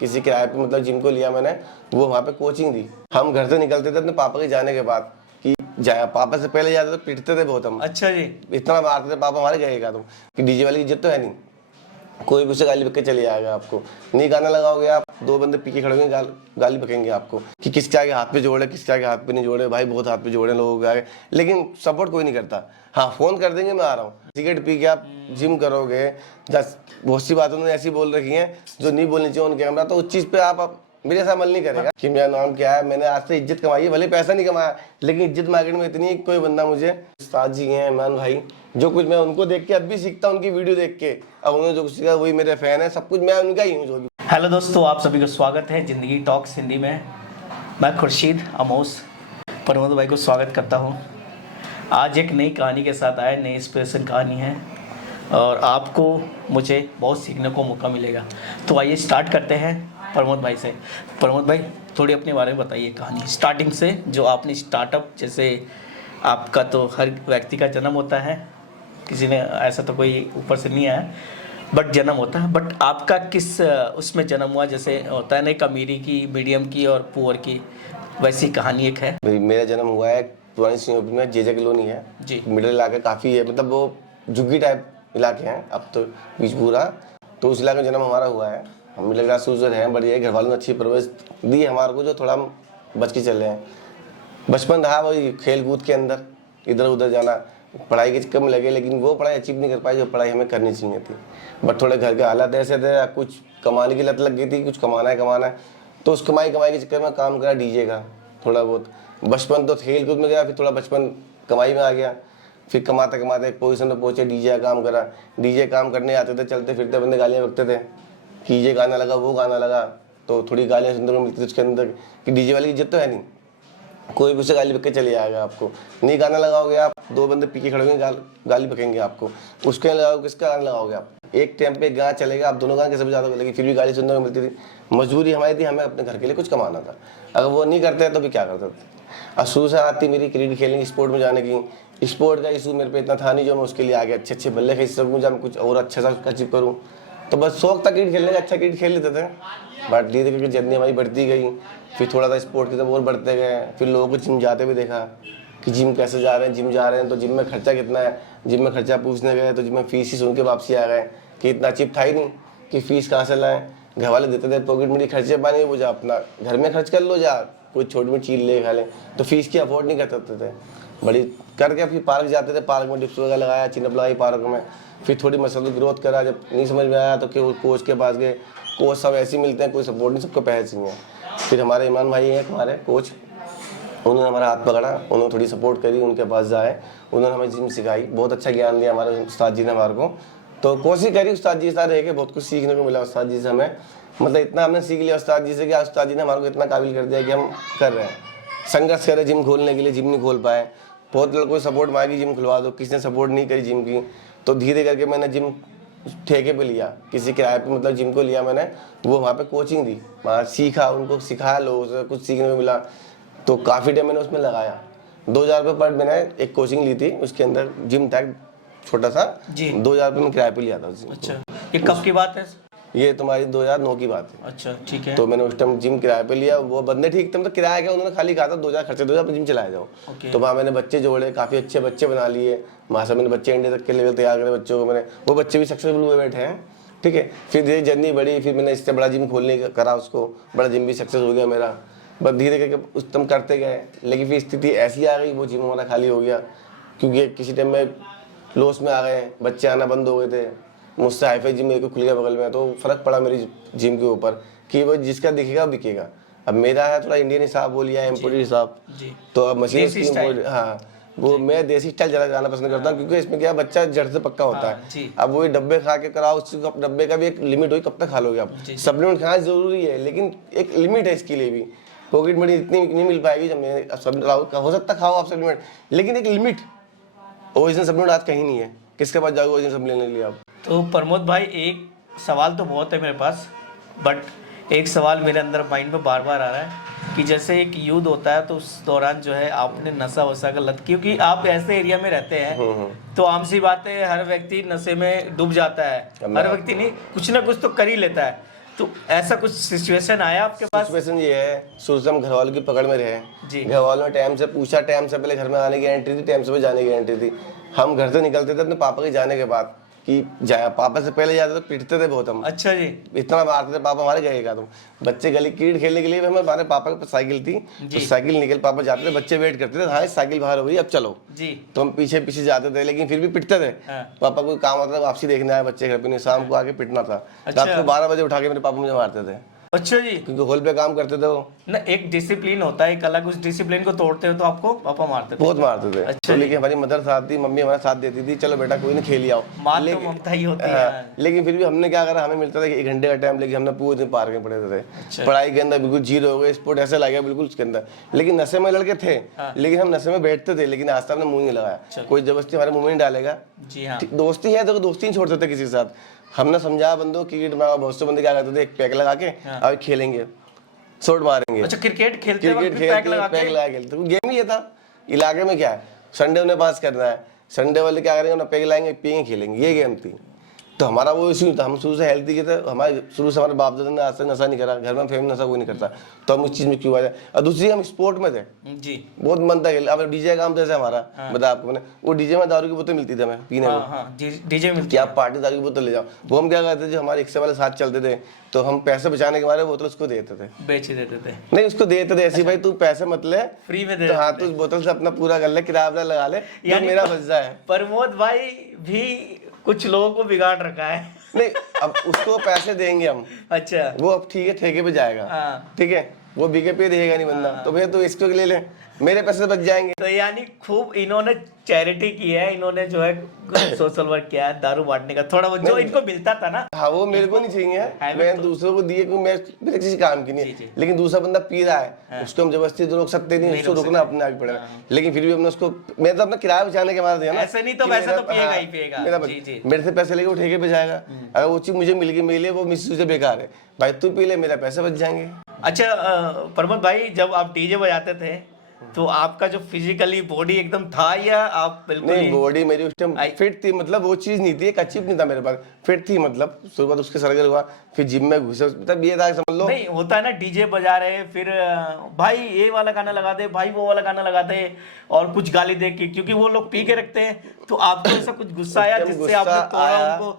किसी किराए पे मतलब जिम को लिया मैंने, वो वहाँ पे कोचिंग दी। हम घर से निकलते थे अपने पापा के जाने के बाद कि पापा से पहले जाते तो पीटते थे बहुत हम। अच्छा जी। इतना मारते थे पापा हमारे, गएगा तुम कि डीजे वाली की इज्जत तो है नहीं, कोई भी उसे गाली बक के चले जाएगा आपको। नहीं गाना लगाओगे आप, दो बंदे पी के खड़े होंगे, गाली बकेंगे आपको कि किसके आगे हाथ पे जोड़े, किसके आगे हाथ पे नहीं जोड़े। भाई बहुत हाथ पे जोड़े लोगों के आगे, लेकिन सपोर्ट कोई नहीं करता। हाँ फोन कर देंगे मैं आ रहा हूँ। सिगरेट पी के आप जिम करोगे, बहुत सी बातें उन्होंने ऐसी बोल रखी हैं जो नहीं बोलनी चाहिए उनके कैमरा, तो उस चीज़ पे आप मेरे साथ अमल नहीं करेगा कि मेरा नाम क्या है। मैंने आज से इज्जत कमाई है, भले पैसा नहीं कमाया, लेकिन इज्जत मार्केट में इतनी, कोई बंदा मुझे, उस्ताद जी हैं इमरान भाई, जो कुछ मैं उनको देख के अब भी सीखता हूँ, उनकी वीडियो देख के। अब उन्होंने जो कुछ सीखा वही मेरे फैन है, सब कुछ मैं उनका ही हूँ जो भी। हेलो दोस्तों, आप सभी को स्वागत है जिंदगी टॉक्स हिंदी में। मैं खुर्शीद अमोस प्रमोद भाई को स्वागत करता हूँ। आज एक नई कहानी के साथ आए, नई इंस्पिरेशन कहानी है और आपको मुझे बहुत सीखने को मौका मिलेगा। तो आइए स्टार्ट करते हैं प्रमोद भाई से। प्रमोद भाई थोड़ी अपने बारे में बताइए कहानी स्टार्टिंग से, जो आपने स्टार्टअप, जैसे आपका तो हर व्यक्ति का जन्म होता है, किसी ने ऐसा तो कोई ऊपर से नहीं आया, बट जन्म होता है। बट आपका किस उसमें जन्म हुआ, जैसे होता है ना एक अमीरी की, मीडियम की और पुअर की, वैसी कहानी एक है। मेरा जन्म हुआ है पुरानी सिंहपुर में, जेजे कॉलोनी है जी। मिडिल इलाका काफ़ी है, मतलब वो झुग्गी टाइप इलाके हैं अब तो बीजपुरा, तो उस इलाके में जन्म हमारा हुआ है। हम मिडिल क्लास यूजर हैं, बढ़िया है, घर वालों ने अच्छी परवरिश दी हमारे को, जो थोड़ा हम बच के चल रहे हैं। बचपन रहा वही खेल कूद के अंदर, इधर उधर जाना, पढ़ाई के चक्कर में लगे, लेकिन वो पढ़ाई अचीव नहीं कर पाई जो पढ़ाई हमें करनी चाहिए थी। बट थोड़े घर के हालात ऐसे थे, कुछ कमाने की लत लग गई थी, कुछ कमाना है, तो उस कमाई के चक्कर में काम करा डीजे का थोड़ा बहुत। बचपन तो खेल कूद में गया, फिर थोड़ा बचपन कमाई में आ गया, फिर कमाते कमाते एक पोजीशन में पहुंचे, डीजे का काम करा। डीजे काम करने आते थे, चलते फिरते बंदे गालियाँ बकते थे कि ये गाना लगा, वो गाना लगा, तो थोड़ी गालियाँ सुनने को मिलती थी उसके अंदर कि डीजे वाली की इज्जत तो है नहीं, कोई भी उसे गाली बक के चले जाएगा आपको। नहीं गाना लगाओगे आप, दो बंदे पी के खड़े होंगे, गाली बकेंगे आपको। उसके लगाओगे, किसका गाना लगाओगे आप? एक टाइम पे गाना चलेगा, आप दोनों गाने कैसे बजा दोगे, लेकिन फिर भी गाली सुनने को मिलती थी। मजबूरी हमारी थी, हमें अपने घर के लिए कुछ कमाना था। अगर वो नहीं करते तो भी क्या करते थे। और शुरू से आती मेरी क्रिकेट खेलने की, स्पोर्ट में जाने की। स्पोर्ट का इशू मेरे पे इतना था नहीं जो मैं उसके लिए आगे अच्छे बल्ले खींच सकूँ, जब मैं कुछ और अच्छा सा अचीव करूँ। तो बस शौक था क्रिकेट खेलने का, अच्छा क्रिकेट खेल लेते थे। बट धीरे धीरे जर्नी हमारी बढ़ती गई, फिर थोड़ा सा स्पोर्ट की तरफ और बढ़ते गए। फिर लोगों को जिम जाते हुए देखा कि जिम कैसे जा रहे हैं, जिम जा रहे हैं तो जिम में खर्चा कितना है। जिम में खर्चा पूछने गए तो जिम में फीस ही सुन के वापसी आ गए कि इतना चिप था ही नहीं कि फीस कहाँ से लाएं। घर वाले देते थे पॉकेट मनी, खर्चे पानी वो जा अपना घर में खर्च कर लो, जा कोई छोटी मोटी चीज़ ले खा लें, तो फीस की अफोर्ड नहीं कर सकते थे। बड़ी करके फिर पार्क जाते थे, पार्क में डिप्स वगैरह लगाया, चिनअप लगाई पार्क में। फिर थोड़ी मसल ग्रोथ करा, जब नहीं समझ में आया तो कोच के पास गए। कोच सब ऐसे ही मिलते हैं, कोई सपोर्ट नहीं, सबको पैसे चाहिए। फिर हमारे इमरान भाई हैं हमारे कोच, उन्होंने हमारा हाथ पकड़ा, उन्होंने थोड़ी सपोर्ट करी, उनके पास जाए, उन्होंने हमें जिम सिखाई, बहुत अच्छा ज्ञान दिया हमारे उस्ताद जी ने हमारे को। तो कोशिश करी उस्ताद जी के साथ रह के, बहुत कुछ सीखने को मिला उस्ताद जी से हमें। मतलब इतना हमने सीख लिया उस्ताद जी से कि उस्ताद जी ने हमारे को इतना काबिल कर दिया कि हम कर रहे हैं। संघर्ष करे जिम खोलने के लिए, जिम नहीं खोल पाए। बहुत लड़कों को सपोर्ट मांगी जिम खुलवा दो, किसी ने सपोर्ट नहीं करी जिम की। तो धीरे करके मैंने जिम ठेके पे लिया, किसी किराए पे मतलब जिम को लिया मैंने, वो वहाँ पे कोचिंग दी, वहाँ सीखा, उनको सिखाया, लोगों से कुछ सीखने को मिला। तो काफ़ी टाइम मैंने उसमें लगाया। 2000 रुपये पर मैंने एक कोचिंग ली थी, उसके अंदर जिम था छोटा सा, 2000 रुपये में किराए पे लिया था। अच्छा, ये कब की बात है? ये तुम्हारी 2009 की बात है। अच्छा ठीक है। तो मैंने उस टाइम जिम किराए पे लिया, वो बंदे ठीक थे, मतलब किराया क्या, उन्होंने खाली कहा था 2000 खर्चे 2000 जिम चलाए जाओ। तो वहाँ मैंने बच्चे जोड़े, काफ़ी अच्छे बच्चे बना लिए, वहाँ से मैंने बच्चे इंडिया तक के लेवल तैयार करे बच्चों को मैंने, वो बच्चे भी सक्सेसफुल हुए बैठे हैं। ठीक है, फिर धीरे जर्नी बढ़ी, फिर मैंने इससे बड़ा जिम खोलने का करा, उसको बड़ा जिम भी सक्सेस हो गया मेरा। बस धीरे करके उस तम करते गए, लेकिन फिर स्थिति ऐसी आ गई, वो जिम हमारा खाली हो गया, क्योंकि किसी टाइम में लॉस में आ गए, बच्चे आना बंद हो गए थे। मुझसे हाईफाई जिम मेरे को खुल गया बगल में, तो फ़र्क पड़ा मेरी जिम के ऊपर कि वो जिसका दिखेगा बिकेगा। अब मेरा है थोड़ा इंडियन हिसाब बोल लिया, इम्पोर्टेड हिसाब, तो अब मशीन, हाँ वो मैं देसी स्टाइल ज़्यादा गाना पसंद करता हूँ, क्योंकि इसमें क्या बच्चा जड़ से पक्का होता है। अब वही डब्बे खा के कराओ, उस डब्बे का भी एक लिमिट हुई, कब तक खा लोगे आप। सप्लीमेंट खाना जरूरी है, लेकिन एक लिमिट है इसके लिए भी। पॉकेट मनी इतनी नहीं मिल पाएगी, जब मैं हो सकता खाओ आप सप्लीमेंट, लेकिन एक लिमिट। ओरिजिनल सप्लीमेंट आज कहीं नहीं है, किसके पास जाओगे ओरिजिनल सप्लीमेंट लेने के लिए आप? तो प्रमोद भाई एक सवाल तो बहुत है मेरे पास, बट एक सवाल मेरे अंदर माइंड में बार बार आ रहा है कि जैसे एक युद्ध होता है, तो उस दौरान जो है आपने नशा वशा का लत, क्योंकि आप ऐसे एरिया में रहते हैं तो आम सी बात है, हर व्यक्ति नशे में डूब जाता है, हर व्यक्ति नहीं, कुछ ना कुछ तो कर ही लेता है। तो ऐसा कुछ सिचुएशन आया आपके पास? सिचुएशन ये है, शुरू से हम घर वालों की पकड़ में रहे। जी। घर वालों ने टाइम से पूछा, टाइम से पहले घर में आने की एंट्री थी, टाइम से पहले जाने की एंट्री थी। हम घर से निकलते थे अपने पापा के जाने के बाद कि जाए, पापा से पहले जाते तो पिटते थे बहुत हम। अच्छा जी। इतना मारते थे पापा हमारे, गए का तुम बच्चे गली कीट खेलने के लिए हमारे पापा के पास साइकिल थी, तो साइकिल निकल पापा जाते थे, बच्चे वेट करते थे, हाँ साइकिल बाहर हो गई अब चलो जी। तो हम पीछे पीछे जाते थे, लेकिन फिर भी पिटते थे। हाँ। पापा को काम आता था वापसी देखने आए बच्चे घर पे, नहीं शाम को आके पिटना था। अच्छा। रात को 12 बजे उठा के मेरे पापा मुझे मारते थे, अच्छा जी। क्योंकि हॉल पे काम करते थे वो। ना एक डिसिप्लिन होता है, एक अलग, उस डिसिप्लिन को तोड़ते हो तो आपको पापा मारते थे। बहुत मारते थे। अच्छा तो लेकिन हमारी मदर साथ थी, मम्मी हमारा साथ देती थी, चलो बेटा कोई नहीं खेल ही आओ। मार तो ममता ही होती है। हाँ, लेकिन फिर भी हमने क्या करा, हमें मिलता था कि 1 घंटे का टाइम, लेकिन हमने पूरे दिन पार्क में पड़े थे। अच्छा। पढ़ाई के अंदर बिल्कुल जीरो हो गए, स्पोर्ट ऐसे लगे बिल्कुल उसके अंदर। लेकिन नशे में लड़के थे, लेकिन हम नशे में बैठते थे, लेकिन आज तक हमने मुंह नहीं लगाया। कोई जबरदस्ती हमारे मुंह में नहीं डालेगा। जी हाँ। दोस्ती है तो दोस्ती नहीं छोड़ सकते किसी के साथ। हमने समझाया बंदों की, बहुत से बंदे क्या करते थे, एक पैक लगा के अब खेलेंगे, शॉट मारेंगे। अच्छा, क्रिकेट खेलते क्रिकेट वक्त भी पैक लगा पैक के? लगा खेलते, गेम ही ये था। इलाके में क्या है, संडे उन्हें पास करना है, संडे वाले क्या करेंगे, उन्हें पैक लाएंगे, पियेंगे, खेलेंगे, ये गेम थी। तो हमारा वो इशू था, हम शुरू से हेल्थी के थे, हमारे शुरू से हमारे बाप दादा ने आज तक नशा नहीं करा, घर में फैमिली नशा कोई नहीं करता, तो हम उस चीज़ में क्यों आ जाए। और दूसरी हम स्पोर्ट में थे जी। बहुत मन था खेल। अब डीजे काम जैसे हमारा बता आपको मैंने, वो डीजे में दारू की बोतल मिलती थी हमें पीने को, डीजे मिलती कि आप पार्टी दारू की बोतल ले जाओ। वो हम क्या करते थे, जो हमारे रिक्शे वाले साथ चलते थे, तो हम पैसे बचाने के बारे बोतल उसको देते थे, बेच देते थे। नहीं उसको देते थे ऐसी, भाई तू पैसे मत ले, फ्री में दे तो हाँ तू उस बोतल से अपना पूरा कर ले, किराया लगा ले, जो मेरा बच जाए। प्रमोद भाई भी कुछ लोगों को बिगाड़ रखा है। नहीं अब उसको पैसे देंगे हम, अच्छा। वो अब ठीक है ठेके पे जाएगा, हाँ। ठीक है, वो बीके पे रहेगा नहीं बंदा, तो भैया तू इसको ले ले, मेरे पैसे बच जाएंगे। तो यानी खूब इन्होंने चैरिटी की है, इन्होंने जो है सोशल वर्क किया है, दारू बांटने का थोड़ा बहुत जो इनको मिलता था ना। हाँ वो मेरे को नहीं चाहिए, मैं दूसरों को दिए, क्योंकि मैं मेरे किसी काम की नहीं है। लेकिन दूसरा बंदा पी रहा है, उसको हम जबरदस्ती तो रोक सकते नहीं, उसको रोकना अपने आप पड़ेगा। लेकिन फिर भी हमने उसको, मैं तो अपना किराया बचाने के बाद दिया ना, ऐसे नहीं तो वैसे तो पिएगा ही पिएगा। मेरे से पैसे लेके वो ठेके पे जाएगा, अगर वो चीज मुझे मिल गई, मिले वो मिस बेकार है, भाई तू पी ले, मेरा पैसे बच जाएंगे। अच्छा प्रमोद भाई, जब आप डीजे बजाते थे तो आपका जो फिजिकली बॉडी एकदम था, या आप बिल्कुल नहीं बॉडी मेरी उस टाइम फिट थी, मतलब वो चीज नहीं थी, एक अचीव नहीं था मेरे पास, फिट थी, मतलब शुरुआत उसके सरगल हुआ, फिर जिम में घुसे, मतलब ये था समझ लो। नहीं होता है ना, डीजे बजा रहे, फिर भाई ये वाला गाना लगा दे, भाई वो वाला गाना लगा दे, और कुछ गाली दे के, क्योंकि वो लोग पी के रखते हैं, तो आपको ऐसा कुछ गुस्सा आया जिससे आपने तोड़ा उनको?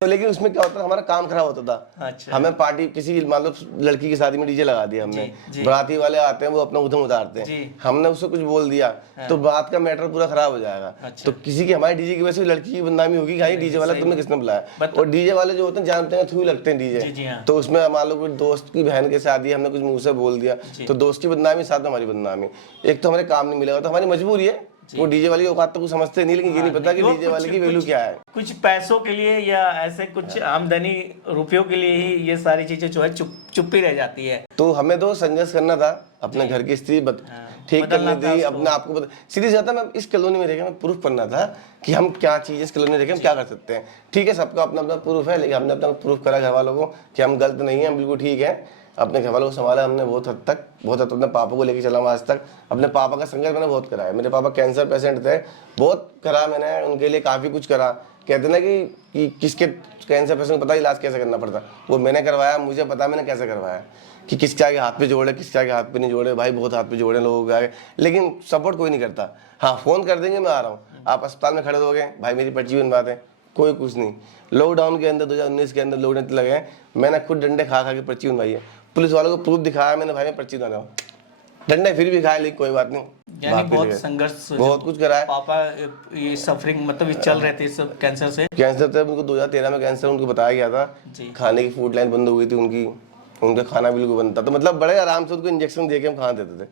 तो लेकिन उसमें क्या होता था, हमारा काम खराब होता था। अच्छा। हमें पार्टी किसी मतलब लड़की की शादी में डीजे लगा दिया हमने, बाराती वाले आते हैं वो अपना उधम उतारते हैं, हमने उससे कुछ बोल दिया तो बात का मैटर पूरा खराब हो जाएगा। अच्छा। तो किसी की हमारे डीजे की वजह से लड़की की बदनामी होगी, भाई डीजे वाला तुमने किसने बुलाया, और डीजे वाले जो होते हैं जानते हैं थ्रू लगते हैं डीजे, तो उसमें मान लो कोई दोस्त की बहन के शादी हमने कुछ मुंह से बोल दिया, तो दोस्त की बदनामी साथ में हमारी बदनामी, एक तो हमें काम नहीं मिलेगा, तो हमारी मजबूरी है। वो डीजे वाली औकात तो कुछ समझते नहीं, लेकिन ये नहीं पता कि डीजे वाले की वैल्यू क्या है। कुछ पैसों के लिए या ऐसे कुछ आमदनी रुपयों के लिए ही ये सारी चीजें जो है चुप्पी रह जाती है। तो हमें तो संघर्ष करना था, अपने घर की स्थिति ठीक करनी थी, अपने आपको सीधी जाता मैं इस कॉलोनी में रहकर मैं प्रूफ करना था कि हम क्या चीज इस कॉलोनी में रहकर हम क्या कर सकते हैं। ठीक है सबका अपना अपना प्रूफ है, लेकिन हमने अपना प्रूफ करा घर वालों को कि हम गलत नहीं है, बिल्कुल ठीक है। अपने घर वालों को संभाला हमने बहुत हद तक, अपने पापा को लेके चला हूँ आज तक। अपने पापा का संघर्ष मैंने बहुत करा है, मेरे पापा कैंसर पेशेंट थे, बहुत करा मैंने उनके लिए, काफ़ी कुछ करा। कहते ना कि किसके कैंसर पेशेंट को पता इलाज कैसे करना पड़ता, वो मैंने करवाया, मुझे पता मैंने कैसे करवाया, कि किसके आगे हाथ पे जोड़े, किसके आगे हाथ पे नहीं जोड़े। भाई बहुत हाथ पे जोड़े लोगों के आगे, लेकिन सपोर्ट कोई नहीं करता। हाँ फ़ोन कर देंगे मैं आ रहा हूँ, आप अस्पताल में खड़े हो गए, भाई मेरी पर्ची बनवा दें, कोई कुछ नहीं। लॉकडाउन के अंदर 2019 के अंदर लॉकडाउन लगे, मैंने खुद डंडे खा के पर्ची बनवाई है, पुलिस वालों को प्रूफ दिखाया मैंने, भाई मैं पर्ची बना हूँ, डंडे फिर भी खाए, लेकिन कोई बात नहीं। यानी बहुत संघर्ष, बहुत कुछ करा है पापा ये सफरिंग मतलब चल रहे थे सब कैंसर से। कैंसर थे उनको 2013 में कैंसर उनको बताया गया था, खाने की फूड लाइन बंद हो गई थी उनकी, उनका खाना बिल्कुल बंद था, तो मतलब बड़े आराम से उनको इंजेक्शन दे के हम खाना देते थे,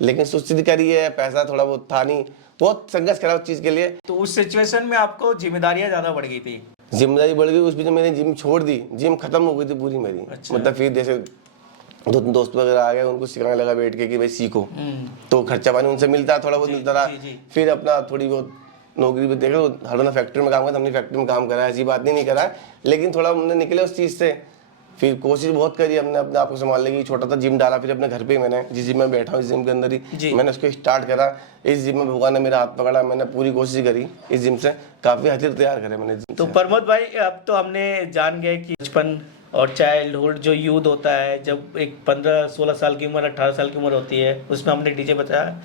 लेकिन सुस्ती करी है, पैसा थोड़ा बहुत था नहीं, बहुत संघर्ष करा उस चीज़ के लिए। तो उस सिचुएशन में आपको जिम्मेदारियां ज़्यादा बढ़ गई थी? जिम्मेदारी बढ़ गई, उस बीच मैंने जिम छोड़ दी, जिम खत्म हो गई थी पूरी मेरी। अच्छा। मतलब फिर जैसे दो दोस्त वगैरह आ गए, उनको सिखाने लगा बैठ के कि भाई सीखो, तो खर्चा पानी उनसे मिलता, थोड़ा बहुत मिलता रहा। फिर अपना थोड़ी बहुत नौकरी भी देखा, हर फैक्ट्री में काम करता, हमने फैक्ट्री में काम करा, ऐसी बात नहीं करा, लेकिन थोड़ा हमने निकले उस चीज़ से। फिर कोशिश बहुत करी हमने अपने आप को संभालने की, छोटा सा जिम डाला, फिर अपने घर पे ही मैंने, जिस जिम में बैठा हूँ इस जिम के अंदर ही मैंने उसको स्टार्ट करा। इस जिम में भगवान ने मेरा हाथ पकड़ा, मैंने पूरी कोशिश करी इस जिम से, काफ़ी हथियार तैयार करे मैंने। तो प्रमोद भाई अब तो हमने जान गए कि बचपन और चाइल्डहुड जो यूथ होता है, जब एक 15-16 साल की उम्र, 18 साल की उम्र होती है, उसमें हमने डीजे बताया।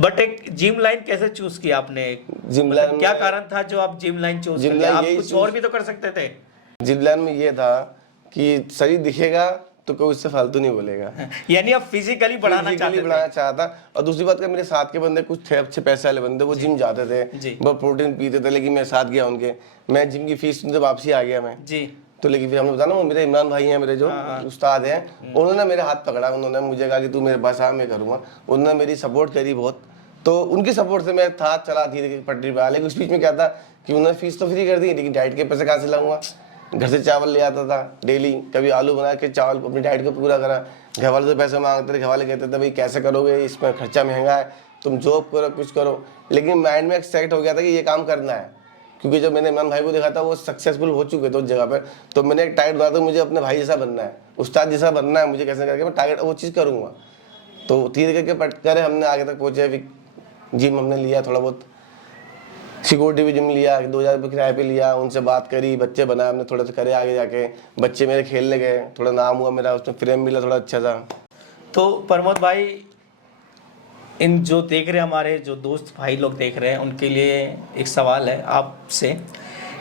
बट एक जिम लाइन कैसे चूज किया आपने? जिम मतलब लाइन क्या में- कारण था जो आप जिम लाइन चूज जिम कर लिया? लाइन आप यही कुछ choose- और भी तो कर सकते थे। जिम लाइन में ये था कि शरीर दिखेगा तो कोई उससे फालतू नहीं बोलेगा। यानी आप फिजिकली बढ़ाना Physically चाहते बढ़ाना थे। चाहता। और दूसरी बात का, मेरे साथ के बंदे कुछ थे अच्छे पैसे वाले बंदे, वो जिम जाते जी। थे, वो प्रोटीन पीते थे, लेकिन मैं साथ गया उनके, मैं जिम की फीस तो वापसी आ गया मैं। जी। तो लेकिन फिर हमने बताया ना, वो मेरे इमरान भाई हैं, मेरे जो उस्ताद हैं, उन्होंने मेरे हाथ पकड़ा, उन्होंने मुझे कहा कि तू मेरे पास आ, मैं करूँगा। उन्होंने मेरी सपोर्ट करी बहुत, तो उनकी सपोर्ट से मैं था चला धीरे पटरी पे। लेकिन उस बीच में क्या था कि उन्होंने फीस तो फ्री कर दी, लेकिन डाइट के पैसे कहाँ से लाऊंगा? घर से चावल ले आता था डेली, कभी आलू बना के चावल अपनी डाइट को पूरा करा। घर वाले से पैसे मांगते थे, घर वाले कहते थे भाई कैसे करोगे, इसमें खर्चा महंगा है, तुम जॉब करो, कुछ करो। लेकिन माइंड में एक सेट हो गया था कि ये काम करना है, क्योंकि जब मैंने इमरान भाई को देखा था वो सक्सेसफुल हो चुके थे उस जगह पर, तो मैंने एक टारगेट बनाया था, मुझे अपने भाई जैसा बनना है, उस्ताद जैसा बनना है, मुझे कैसे करके मैं टारगेट वो चीज़ करूँगा। तो धीरे करके पट करे हमने आगे तक पहुँचे। जिम हमने लिया, थोड़ा बहुत सिक्योरिटी भी जिम लिया, 2000 रुपये किराए पे लिया, उनसे बात करी, बच्चे बनाए हमने, थोड़ा सा करे आगे जाके, बच्चे मेरे खेलने गए, थोड़ा नाम हुआ मेरा, उसमें फ्रेम मिला थोड़ा अच्छा था। तो प्रमोद भाई, इन जो देख रहे हैं हमारे जो दोस्त भाई लोग देख रहे हैं, उनके लिए एक सवाल है आपसे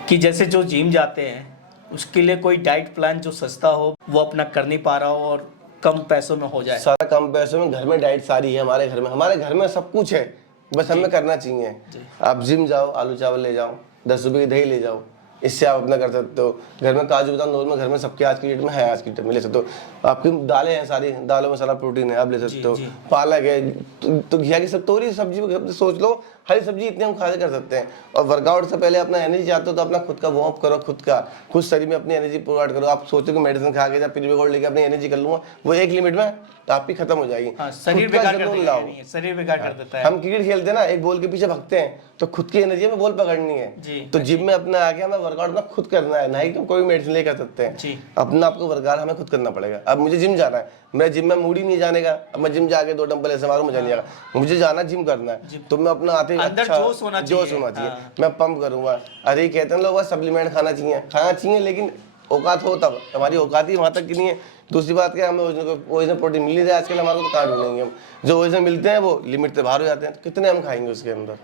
कि जैसे जो जिम जाते हैं उसके लिए कोई डाइट प्लान जो सस्ता हो, वो अपना कर नहीं पा रहा हो और कम पैसों में हो जाए। सारा कम पैसों में, घर में डाइट सारी है हमारे घर में सब कुछ है, बस हमें करना चाहिए। आप जिम जाओ, आलू चावल ले जाओ, 10 रुपये की दही ले जाओ, इससे आप अपना कर सकते हो। घर में काजू बादाम नॉर्मल घर में सबके आज की डेट में है, आज की डेट में ले सकते हो। आपकी दालें हैं, सारी दालों में सारा प्रोटीन है, आप ले सकते हो। पालक है, तो घिया की सब तोरी सब्जी सोच लो, हरी सब्जी इतने हम खा कर सकते हैं। और वर्कआउट से पहले अपना एनर्जी चाहते हो तो अपना खुद का वार्म अप करो, खुद शरीर में अपनी एनर्जी प्रोवाइड करो। आप सोचो कि मेडिसिन खा के या प्री-वर्कआउट लेके अपनी एनर्जी कर लूंगा, वो एक लिमिट में तो आपकी खत्म हो जाएगी। शरीर बेकार कर देता है, शरीर बेकार कर देता है। हम क्रिकेट खेलते हैं ना, एक बॉल के पीछे भगते हैं, तो खुद की एनर्जी में बॉल पकड़नी है। तो जिम में अपना आके हमें वर्कआउट अपना खुद करना है, नहीं तो कोई मेडिसिन ले कर सकते हैं। अपना आपको वर्कआउट हमें खुद करना पड़ेगा। अब मुझे जिम जाना है, मैं जिम में मूड ही नहीं जाने का, अब मैं जिम जाके 2 डंबल ऐसे मारूं, मजा नहीं आएगा। मुझे जाना जिम करना है, तो मैं अपना आते अच्छा जोश होना चाहिए, मैं पंप करूंगा। अरे कहते हैं लोग बस सप्लीमेंट खाना चाहिए, लेकिन औकात हो तब, हमारी औकात ही वहाँ तक की नहीं है। दूसरी बात क्या, हमें ओरिजिनल प्रोटीन मिल नहीं रहा है आजकल, हमारे को तो कहाँ ढूंढेंगे हम? जो ओरिजिनल मिलते हैं वो लिमिट से बाहर हो जाते हैं, तो कितने हम खाएंगे उसके अंदर?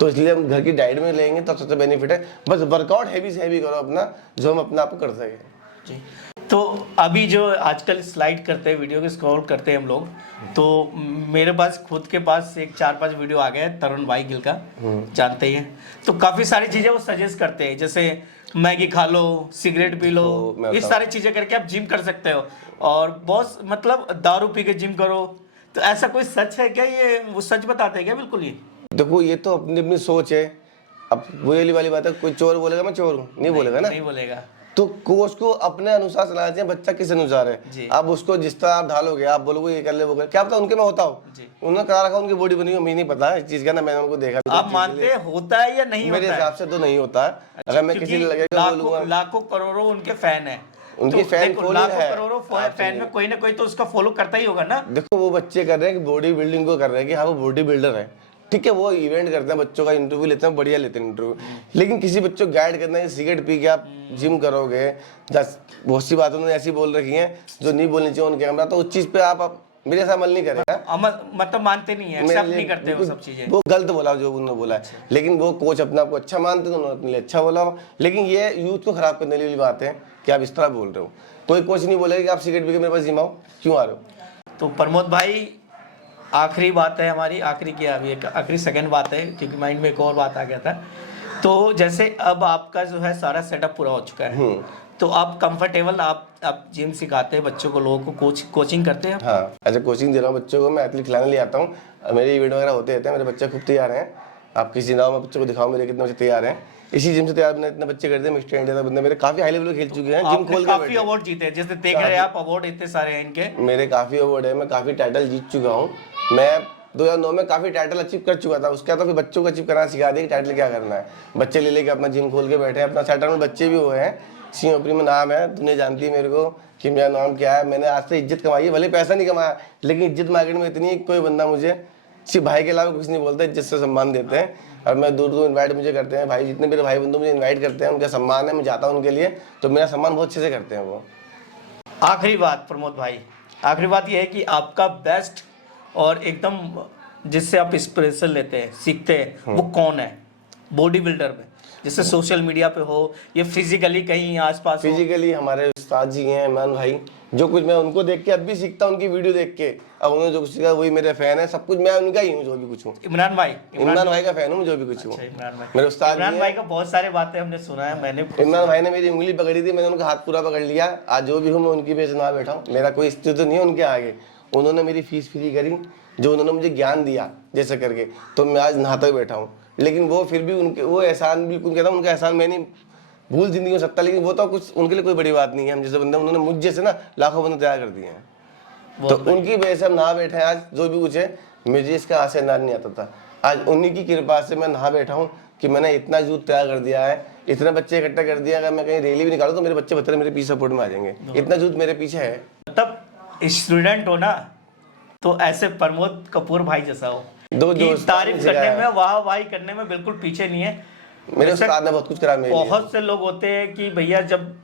तो इसलिए हम घर की डाइट में लेंगे तो सबसे बेनिफिट है। बस वर्कआउट हैवी से हैवी करो अपना, जो हम अपना आपको कर सकें जी। तो अभी जो आजकल स्लाइड करते हैं, वीडियो के स्क्रॉल करते हैं हम लोग, तो मेरे पास खुद के पास एक 4-5 वीडियो आ गए तरुण भाई गिल का, जानते ही हैं। तो काफ़ी सारी चीज़ें वो सजेस्ट करते हैं, जैसे मैगी खा लो, सिगरेट पी लो, इस सारी चीज़ें करके आप जिम कर सकते हो। और बहुत मतलब दारू पी के जिम करो, तो ऐसा कोई सच है क्या? ये वो सच बताते हैं क्या बिल्कुल? ये देखो, ये तो अपनी अपनी सोच है। अब वो वाली बात है, कोई चोर बोलेगा मैं चोर हूँ, नहीं बोलेगा ना, नहीं बोलेगा। तो कोच को अपने अनुसार चलाना चाहिए, बच्चा किस अनुसार है। अब उसको जिस तरह आप ढालोगे, आप बोलोगे ये कर ले वो कर, क्या पता उनके में होता हो, उन्होंने करा रखा, उनकी बॉडी बनी हो, मुझे नहीं पता है इस चीज का ना, मैंने उनको देखा। आप मानते होता है या नहीं? मेरे हिसाब से तो नहीं होता है। अगर मैं किसी लगेगा बोलूंगा, लाखों करोड़ों उनके फैन है, उनकी फैन लाखों करोड़ों फैन में कोई ना कोई तो उसका फॉलो करता ही होगा ना। देखो, वो बच्चे कर रहे हैं कि बॉडी बिल्डिंग को कर रहे हैं कि हाँ वो बॉडी बिल्डर है, ठीक है, वो इवेंट करते हैं, बच्चों का इंटरव्यू लेते हैं, बढ़िया लेते हैं इंटरव्यू। लेकिन किसी बच्चों को गाइड करना है, सिगरेट पी के आप जिम करोगे, बहुत सी बातें उन्होंने ऐसी बोल रखी हैं जो नहीं बोलनी चाहिए उनके कैमरा, तो उस चीज पे आप मेरे साथ अमल नहीं करेगा। अमल मतलब मानते नहीं है, एक्सेप्ट नहीं करते वो सब चीजें। वो गलत बोला जो उन्होंने बोला है, लेकिन वो कोच अपने आप को अच्छा मानते हैं, उन्होंने अपने लिए अच्छा बोला। लेकिन ये यूथ को खराब करने वाली बात है कि आप इस तरह बोल रहे हो। कोई कोच नहीं बोलेगा कि आप सिगरेट पी के मेरे पास जिम आओ, क्यों आ रहे हो? तो प्रमोद भाई, आखिरी बात है हमारी, आखिरी क्या अभी एक आखिरी सेकंड बात है, क्योंकि माइंड में एक और बात आ गया था। तो जैसे अब आपका जो है सारा सेटअप पूरा हो चुका है, तो आप कंफर्टेबल, आप जिम सिखाते हैं बच्चों को, लोगों को कोचिंग करते हैं? हाँ, ऐसे कोचिंग दे रहा हूँ बच्चों को, मैं एथलीट खिलाने ले आता हूँ, मेरे इवेंट वगैरह होते रहते हैं, मेरे बच्चे खूब तैयार हैं। आप किसी नाव में बच्चों को दिखाओ मेरे कितने बच्चे तैयार हैं, इसी जिम से तैयार मैंने इतने बच्चे करते हैं। मिस्टर इंडिया बंदे मेरे काफी हाई लेवल पे खेल चुके हैं, जिम खोल के काफी अवार्ड जीते हैं, जैसे देख रहे हैं आप, अवार्ड इतने सारे हैं इनके। मेरे काफी अवार्ड है, मैं काफी टाइटल जीत चुका हूँ। मैं 2009 में काफी टाइटल अचीव कर चुका था, उसके बाद तो फिर बच्चों को अचीव करना सिखा दिया कि टाइटल क्या करना है। बच्चे ले लेके अपना जिम खोल के बैठे हैं, अपना सेटअप में बच्चे भी हुए हैं, सिंहपुरी में नाम है, दुनिया जानती है मेरे को कि मेरा नाम क्या है। मैंने आज से इज्जत कमाई है, भले पैसा नहीं कमाया, लेकिन इज्जत मार्केट में इतनी है कोई बंदा मुझे सिर्फ भाई के अलावा कुछ नहीं बोलता, इज्जत से सम्मान देते हैं। और मैं दूर दूर इन्वाइट मुझे करते हैं, भाई जितने मेरे भाई बंधु मुझे इन्वाइट करते हैं, उनका सम्मान है, मैं जाता हूँ उनके लिए, तो मेरा सम्मान बहुत अच्छे से करते हैं वो। आखिरी बात प्रमोद भाई, आखिरी बात ये है कि आपका बेस्ट और एकदम जिससे आप इंस्पिरेशन लेते हैं, सीखते हैं, वो कौन है बॉडी बिल्डर में, जैसे सोशल मीडिया पे हो या फिजिकली कहीं आसपास हो? फिजिकली हमारे उस्ताद जी हैं इमरान भाई, जो कुछ मैं उनको देख के अब भी सीखता हूँ, उनकी वीडियो देख के। अब उन्होंने जो कुछ सीखा वही मेरे फैन है, सब कुछ मैं उनका ही हूँ, जो भी कुछ हूँ। इमरान भाई का फैन हूँ, जो भी कुछ हूँ। अच्छा, इमरान भाई, मेरे उस्ताद इमरान भाई का बहुत सारे बातें हमने सुना है, मैंने इमरान भाई ने मेरी उंगली पकड़ी थी, मैंने उनका हाथ पूरा पकड़ लिया। आज जो भी हूँ मैं उनकी वजह से ना बैठा हूँ, मेरा कोई स्थिति नहीं है उनके आगे। उन्होंने मेरी फीस फ्री करी, जो उन्होंने मुझे ज्ञान दिया जैसे करके, तो मैं आज नहाता बैठा हूँ। लेकिन वो फिर भी उनके वो एहसान बिल्कुल कहता हूँ, उनका एहसान मैं नहीं भूल जिंदगी हो सकता, लेकिन वो तो कुछ उनके लिए कोई बड़ी बात नहीं है। हम जैसे बंदे, उन्होंने मुझ जैसे ना लाखों बंदे तैयार कर दिए हैं, तो उनकी वजह से हम नहा बैठे हैं आज। जो भी कुछ है मुझे इसका आशय नहीं आता था, आज उन्हीं की कृपा से मैं नहा बैठा हूँ कि मैंने इतना यूथ तैयार कर दिया है, इतने बच्चे इकट्ठा कर दिया। अगर मैं कहीं रैली भी निकालूं तो मेरे बच्चे बच्चे मेरे पीछे सपोर्ट में आ जाएंगे, इतना यूथ मेरे पीछे है। तब स्टूडेंट हो ना, तो ऐसे प्रमोद कपूर भाई जैसा हो, तारीफ करने में, वाह वाही करने में बिल्कुल पीछे नहीं है। मेरे उस्ताद ने बहुत कुछ करा मेरे लिए। बहुत से लोग होते हैं कि भैया जब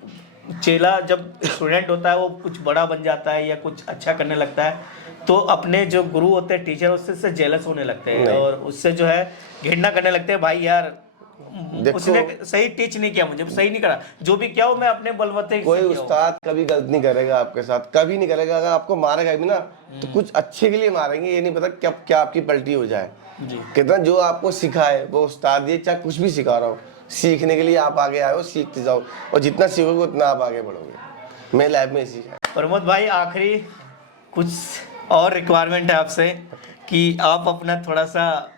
चेला, जब स्टूडेंट होता है वो कुछ बड़ा बन जाता है या कुछ अच्छा करने लगता है, तो अपने जो गुरु होते हैं, टीचर, उससे जेलस होने लगते हैं और उससे जो है घृणा करने लगते हैं। भाई यार उसने सही टीच नहीं किया, मुझे सही नहीं करा, जो भी किया हो मैं अपने बलबूते। कोई उस्ताद कभी गलत नहीं करेगा आपके साथ, कभी नहीं करेगा। अगर आपको मारेगा भी ना तो कुछ अच्छे के लिए मारेंगे, ये नहीं पता कब क्या आपकी पलटी हो जाए। कितना जो आपको सिखाए वो उस्ताद, ये चाहे कुछ भी सिखा रहा हो, सीखने के लिए आप आगे आए हो, सीखते जाओ, और जितना सीखोगे उतना आप आगे बढ़ोगे। मैं लाइफ में सीखा। प्रमोद भाई आखिरी कुछ और रिक्वायरमेंट है आपसे कि आप अपना थोड़ा सा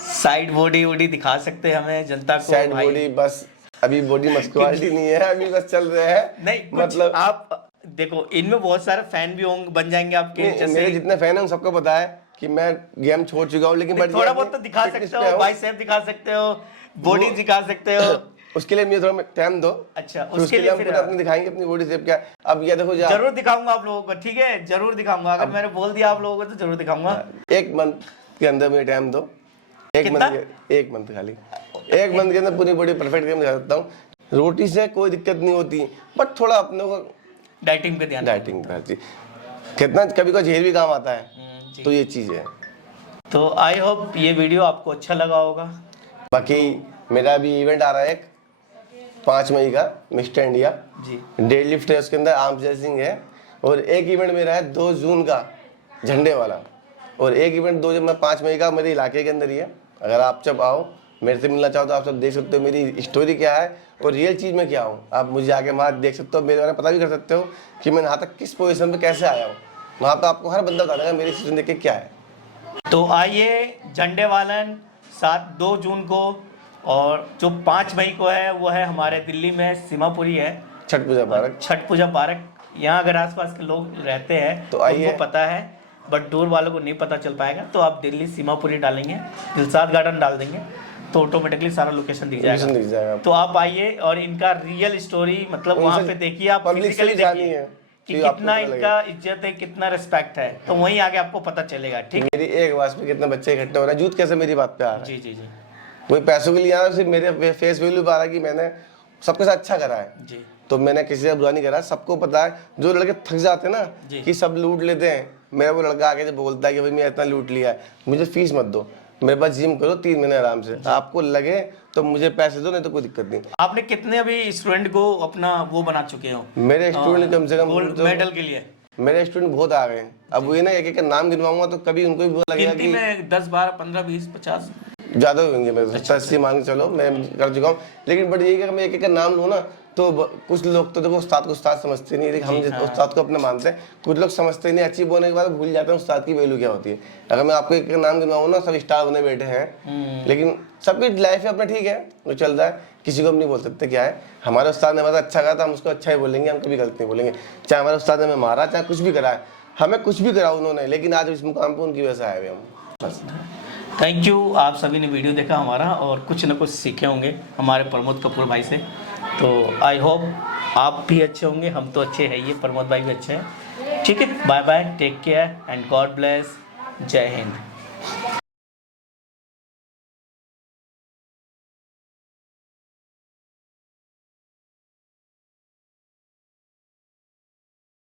साइड बॉडी वॉडी दिखा सकते हैं हमें, जनता को? साइड बॉडी बस अभी बॉडी मस्कुलिटी नहीं है, अभी बस चल रहे हैं। नहीं मतलब आप देखो, इनमें बहुत सारे फैन भी होंगे, बन जाएंगे आपके जैसे। मेरे जितने फैन हैं उन सबको पता है कि मैं गेम छोड़ चुका हूँ, लेकिन थोड़ा बहुत तो दिखा सकते हो, बाइसेप दिखा सकते हो, बॉडी दिखा सकते हो। उसके लिए मुझे थोड़ा टाइम दो। अच्छा, उसके लिए फिर अपनी दिखाएंगे अपनी बॉडी शेप क्या। अब ये देखो, जरूर दिखाऊंगा आप लोगों को, ठीक है, जरूर दिखाऊंगा। अगर मैंने बोल दिया आप लोगों को तो जरूर दिखाऊंगा। एक मंथ के अंदर मुझे टाइम दो, एक मंथ खाली, एक मंथ के अंदर पूरी बॉडी परफेक्ट करके दिखा सकता हूँ। रोटी से कोई दिक्कत नहीं होती, बट थोड़ा अपने को डाइटिंग पे ध्यान, डाइटिंग पे कितना कभी का झेल भी काम आता है, तो ये चीज़ है। तो आई होप ये वीडियो आपको अच्छा लगा होगा। बाकी मेरा अभी इवेंट आ रहा है 5 मई का, मिस्टर इंडिया जी, डेड लिफ्ट है, उसके अंदर आर्म रेसलिंग है, और एक इवेंट मेरा है 2 जून का झंडे वाला, और एक इवेंट 5 मई का मेरे इलाके के अंदर ही है। अगर आप जब आओ, मेरे से मिलना चाहो तो आप सब देख सकते हो मेरी स्टोरी क्या है और रियल चीज़ में क्या हूँ। आप मुझे आके वहाँ देख सकते हो, मेरे बारे में पता भी कर सकते हो कि मैं यहाँ तक किस पोजीशन पे कैसे आया हूँ। वहाँ पे आपको हर बंदा बता देगा मेरी सिचुएशन देख के क्या है। तो आइए झंडे वालन 2 जून को, और जो 5 मई को है वो है हमारे दिल्ली में सीमापुरी है, छठ पूजा पार्क। छठ पूजा पार्क। यहाँ अगर आसपास के लोग रहते हैं तो उनको पता है, बट दूर वालों को नहीं पता चल पाएगा। तो आप दिल्ली सीमापुरी डालेंगे, दिलसाद गार्डन डाल देंगे तो ऑटोमेटिकली सारा लोकेशन दिख जाएगा। तो आप आइए और इनका रियल स्टोरी, मतलब वहाँ पे देखिए, आप फिजिकली देखिए कि कितना इनका इज्जत है, कितना रिस्पेक्ट है, तो वहीं आगे आपको पता चलेगा। ठीक है, मेरी एक आवाज पे कितने बच्चे इकट्ठे हो रहे हैं, जूत कैसे मेरी बात पे आ रहा है। जी जी जी, कोई पैसों के लिए आ रहा है, सिर्फ मेरे फेस वैल्यू पे आ रहा है कि मैंने सबके साथ अच्छा करा है जी। तो मैंने किसी से बुरा नहीं करा। सबको पता है, जो लड़के थक जाते हैं ना कि सब लूट लेते हैं, मेरा वो लड़का आके बोलता है कि भाई मैं इतना लूट लिया है, मुझे फीस मत दो, मेरे पास जिम करो 3 महीने आराम से, आपको लगे तो मुझे पैसे दो, नहीं तो कोई दिक्कत नहीं। आपने कितने अभी स्टूडेंट को अपना वो बना चुके हो? मेरे स्टूडेंट कम से कम गोल्ड मेडल के लिए मेरे स्टूडेंट बहुत आ गए। अब वो ना एक नाम गिनवाऊंगा तो कभी उनको भी बुरा लगेगा कि 10 12 15 20 50 ज्यादा होंगे। मैं 80 मान के चलो मैं कर चुका हूँ, लेकिन बट यही मैं एक नाम लूँ ना तो कुछ लोग तो देखो उस्ताद को उस्ताद समझते नहीं, हम उस्ताद को अपना मानते हैं, कुछ लोग समझते नहीं, अच्छी बोलने के बाद भूल जाते हैं उस्ताद की वैल्यू क्या होती है। अगर मैं आपको एक नाम गिनवाऊँ ना, सब स्टार बने बैठे हैं, लेकिन सबकी लाइफ है अपना, ठीक है वो चल रहा है, किसी को हम नहीं बोल सकते क्या है। हमारे उस्ताद ने हमारा अच्छा कहा था, हम उसको अच्छा ही बोलेंगे, हम कभी गलत नहीं बोलेंगे। चाहे हमारे उस्ताद ने हमें मारा, चाहे कुछ भी करा है, हमें कुछ भी करा उन्होंने, लेकिन आज इस मुकाम पर उनकी वजह से आए हुए हम बस। थैंक यू, आप सभी ने वीडियो देखा हमारा और कुछ ना कुछ सीखे होंगे हमारे प्रमोद कपूर भाई से। तो आई होप आप भी अच्छे होंगे, हम तो अच्छे हैं, ये प्रमोद भाई भी अच्छे हैं। ठीक है, bye bye, take care and God bless, जय हिंद।